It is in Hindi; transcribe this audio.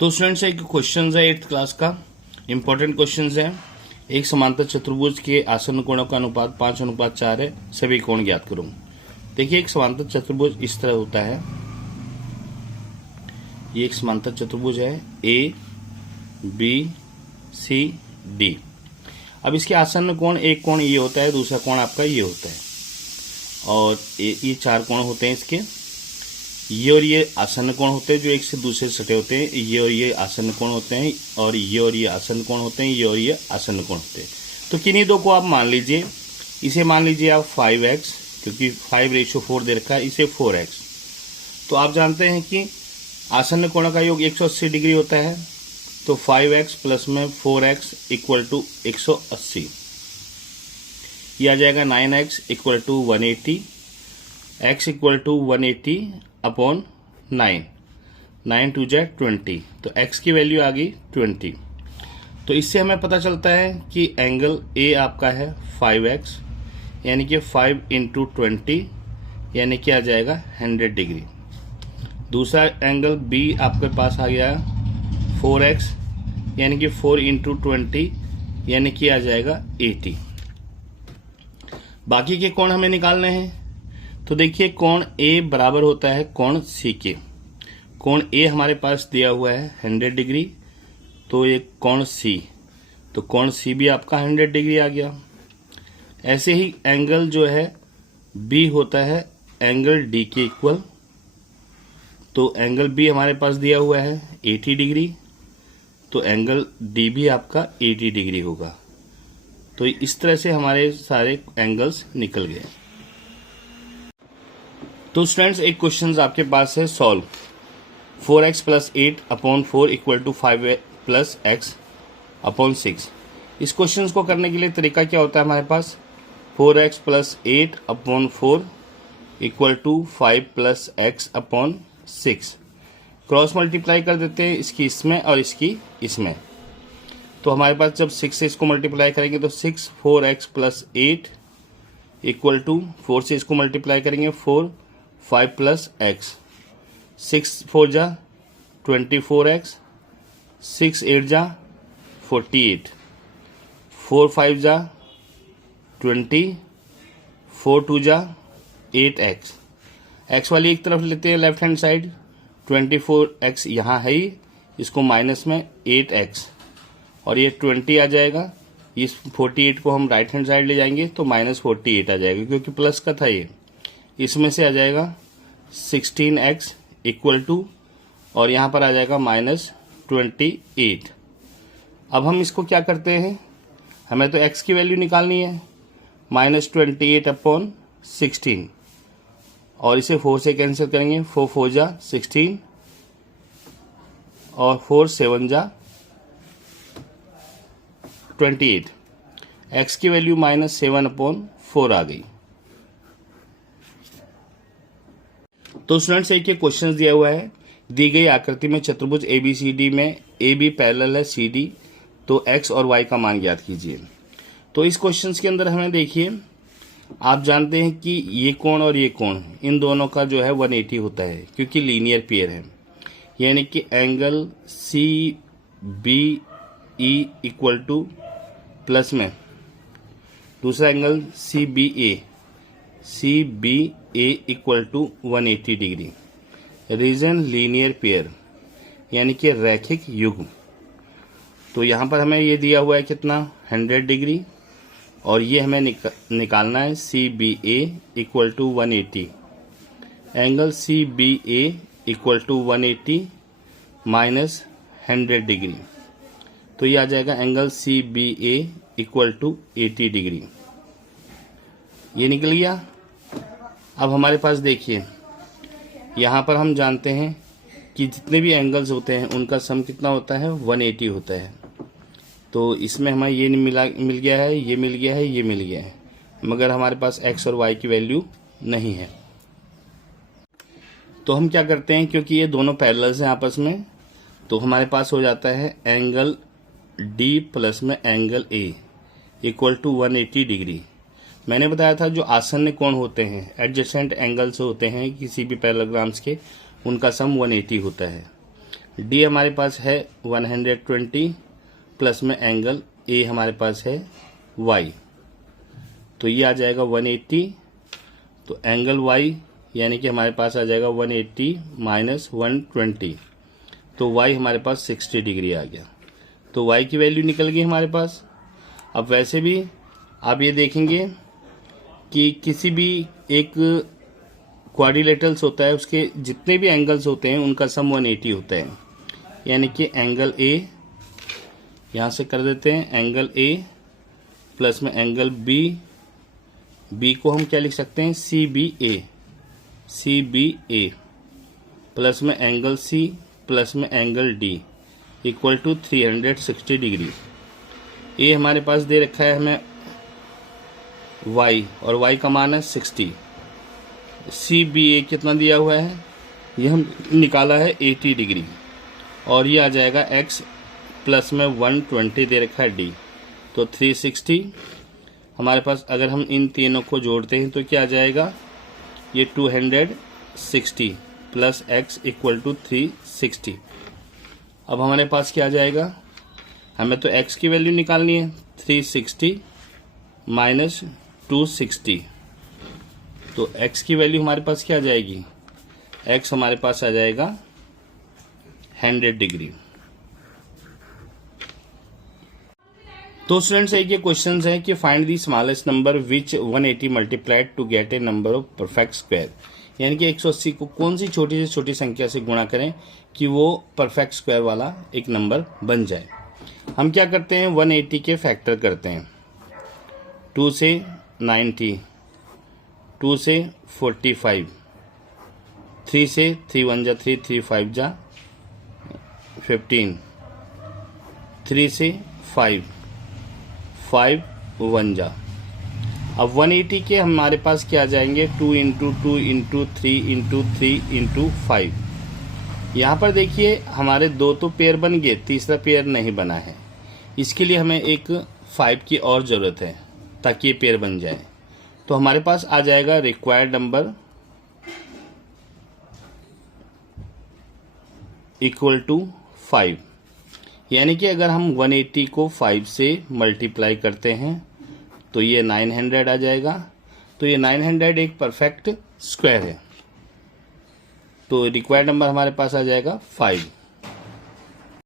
तो स्टूडेंट्स एक क्वेश्चन है 8th क्लास का, इंपॉर्टेंट क्वेश्चन है। एक समांतर चतुर्भुज के आसन्न कोणों का अनुपात 5:4 है, सभी कोण ज्ञात करो। देखिए एक समांतर चतुर्भुज इस तरह होता है, ये एक समांतर चतुर्भुज है ए बी सी डी। अब इसके आसन्न कोण, एक कोण ये होता है, दूसरा कोण आपका ये होता है, और ये 4 कोण होते हैं इसके। ये और ये आसन्न कोण होते हैं जो एक से दूसरे सटे होते हैं, ये और ये आसन्न कोण होते हैं, और ये आसन्न कोण होते हैं, ये और ये आसन्न कोण होते हैं। तो किन्हीं दो को आप मान लीजिए, इसे मान लीजिए आप 5x, क्योंकि 5:4 दे रखा है, इसे 4x। तो आप जानते हैं कि आसन्न कोणों का योग 180 डिग्री होता है, तो 5x प्लस में 4x इक्वल टू 180, ये आ जाएगा 9x equal to 180, x equal to 180 upon 9, 9 2 जा 20, तो x की वैल्यू आ गई 20। तो इससे हमें पता चलता है कि एंगल A आपका है 5x, यानी कि 5 इंटू 20 यानी कि आ जाएगा 100 डिग्री। दूसरा एंगल B आपके पास आ गया 4x, यानी कि 4 इंटू 20 यानी कि आ जाएगा 80। बाकी के कोण हमें निकालने हैं। तो देखिए कोण A बराबर होता है कोण C के। कोण A हमारे पास दिया हुआ है 100 डिग्री, तो ये कोण C, तो कोण C भी आपका 100 डिग्री आ गया। ऐसे ही एंगल जो है B होता है एंगल D के इक्वल, तो एंगल B हमारे पास दिया हुआ है 80 डिग्री, तो एंगल D भी आपका 80 डिग्री होगा। तो इस तरह से हमारे सारे एंगल्स निकल गए। तो स्टूडेंट्स एक क्वेश्चन आपके पास है solve 4x plus 8 upon 4 equal to 5 plus x upon 6। इस क्वेश्चन को करने के लिए तरीका क्या होता है हमारे पास, 4x plus 8 upon 4 equal to 5 plus x upon 6। Cross multiply कर देते हैं इसकी इसमें और इसकी इसमें। तो हमारे पास जब 6 से इसको मल्टीप्लाई करेंगे तो 6 4x प्लस 8 इक्वल टू 4 से इसको मल्टीप्लाई करेंगे 4 5 प्लस एक्स, 6 4 जा 24x, 6 8 जा 48, 4 5 जा 20, 4 2 जा 8x। x वाली एक तरफ लेते हैं लेफ्ट हैंड साइड, 24x यहाँ है ही, इसको माइनस में 8x, और ये 20 आ जाएगा। इस 48 को हम राइट हैंड साइड ले जाएंगे तो माइनस 48 आ जाएगा, क्योंकि प्लस का था ये। इसमें से आ जाएगा 16x इक्वल टू, और यहाँ पर आ जाएगा माइनस 28। अब हम इसको क्या करते हैं, हमें तो x की वैल्यू निकालनी है, माइनस 28 अपॉन 16, और इसे 4 से कैंसिल करेंगे, 4 4 जा 16, और 4 7 जा 28। x की वैल्यू माइनस 7 अपॉन 4 आ गई। तो स्टूडेंट्स एक क्वेश्चन दिया हुआ है, दी गई आकृति में चतुर्भुज ABCD में AB पैरेलल है CD, तो x और y का मान ज्ञात कीजिए। तो इस क्वेश्चन के अंदर हमें देखिए, आप जानते हैं कि ये कोण और ये कोण, इन दोनों का जो है 180 होता है, क्योंकि लीनियर पेयर है। यानी कि angle CBE equal to plus में दूसरा angle CBA equal to 180 degree. Reason linear pair, यानी कि रैखिक युग्म। तो यहाँ पर हमें ये दिया हुआ है कितना, 100 डिग्री, और ये हमें निकालना है CBA equal to 180। Angle CBA equal to 180 minus 100 degree, तो ये आ जाएगा angle CBA equal to 80 degree. ये निकल गया। अब हमारे पास देखिए, यहाँ पर हम जानते हैं कि जितने भी एंगल्स होते हैं उनका सम कितना होता है, 180 होता है। तो इसमें हमें ये मिल गया है, ये मिल गया है, ये मिल गया है, मगर हमारे पास x और y की वैल्यू नहीं है। तो हम क्या करते हैं, क्योंकि ये दोनों पैरेलल्स हैं आपस में, तो हमारे पास हो जाता है एंगल D प्लस में angle A equal to 180 degree. मैंने बताया था जो आसन्न कोण होते हैं, एडजेसेंट एंगल्स होते हैं किसी भी पैरेललोग्राम्स के, उनका सम 180 होता है। डी हमारे पास है 120 प्लस में एंगल ए हमारे पास है वाई, तो ये आ जाएगा 180। तो एंगल वाई यानी कि हमारे पास आ जाएगा 180 माइनस 120, तो वाई हमारे पास 60 डिग्री आ गया। तो वाई की वैल्यू निकल गई हमारे पास। अब वैसे भी आप ये देखेंगे कि किसी भी एक क्वाड्रिलेटरल्स होता है, उसके जितने भी एंगल्स होते हैं उनका सम 180 होता है। यानी कि एंगल ए यहाँ से कर देते हैं, एंगल ए प्लस में एंगल बी, बी को हम क्या लिख सकते हैं, सी बी ए प्लस में एंगल सी प्लस में angle D equal to 360 degree. ए हमारे पास दे रखा है हमें y, और y का मान है 60। सी बी ए कितना दिया हुआ है, ये हम निकाला है 80 डिग्री, और ये आ जाएगा x प्लस में 120 दे रखा है d, तो 360 हमारे पास। अगर हम इन तीनों को जोड़ते हैं तो क्या आ जाएगा, ये 260 प्लस x इक्वल टू 360। अब हमारे पास क्या आ जाएगा, हमें तो x की वैल्यू निकालनी है, 360 माइनस 260, तो x की वैल्यू हमारे पास क्या आ जाएगी, x हमारे पास आ जाएगा 100 डिग्री। तो स्टूडेंट्स एक ये क्वेश्चन है कि find the smallest number which 180 multiplied to get a number of perfect square, यानी कि 180 को कौन सी छोटी से छोटी संख्या से गुणा करें कि वो परफेक्ट स्क्वायर वाला एक नंबर बन जाए। हम क्या करते हैं, 180 के फैक्टर करते हैं, 2 से 90, 2 से 45, 3 से 3 1 जा 3, 3 5 जा 15, 3 से 5, 5 1 जा। अब 180 के हमारे पास क्या आ जाएंगे, 2 इंटू 2 इंटू 3 इंटू 3 इंटू 5। यहाँ पर देखिए हमारे दो तो पेयर बन गए, तीसरा पेयर नहीं बना है। इसके लिए हमें एक 5 की और ज़रूरत है ताकि ये पेयर बन जाए। तो हमारे पास आ जाएगा रिक्वायर्ड नंबर इक्वल टू 5, यानी कि अगर हम 180 को 5 से मल्टीप्लाई करते हैं तो ये 900 आ जाएगा। तो ये 900 एक परफेक्ट स्क्वायर है, तो रिक्वायर्ड नंबर हमारे पास आ जाएगा 5।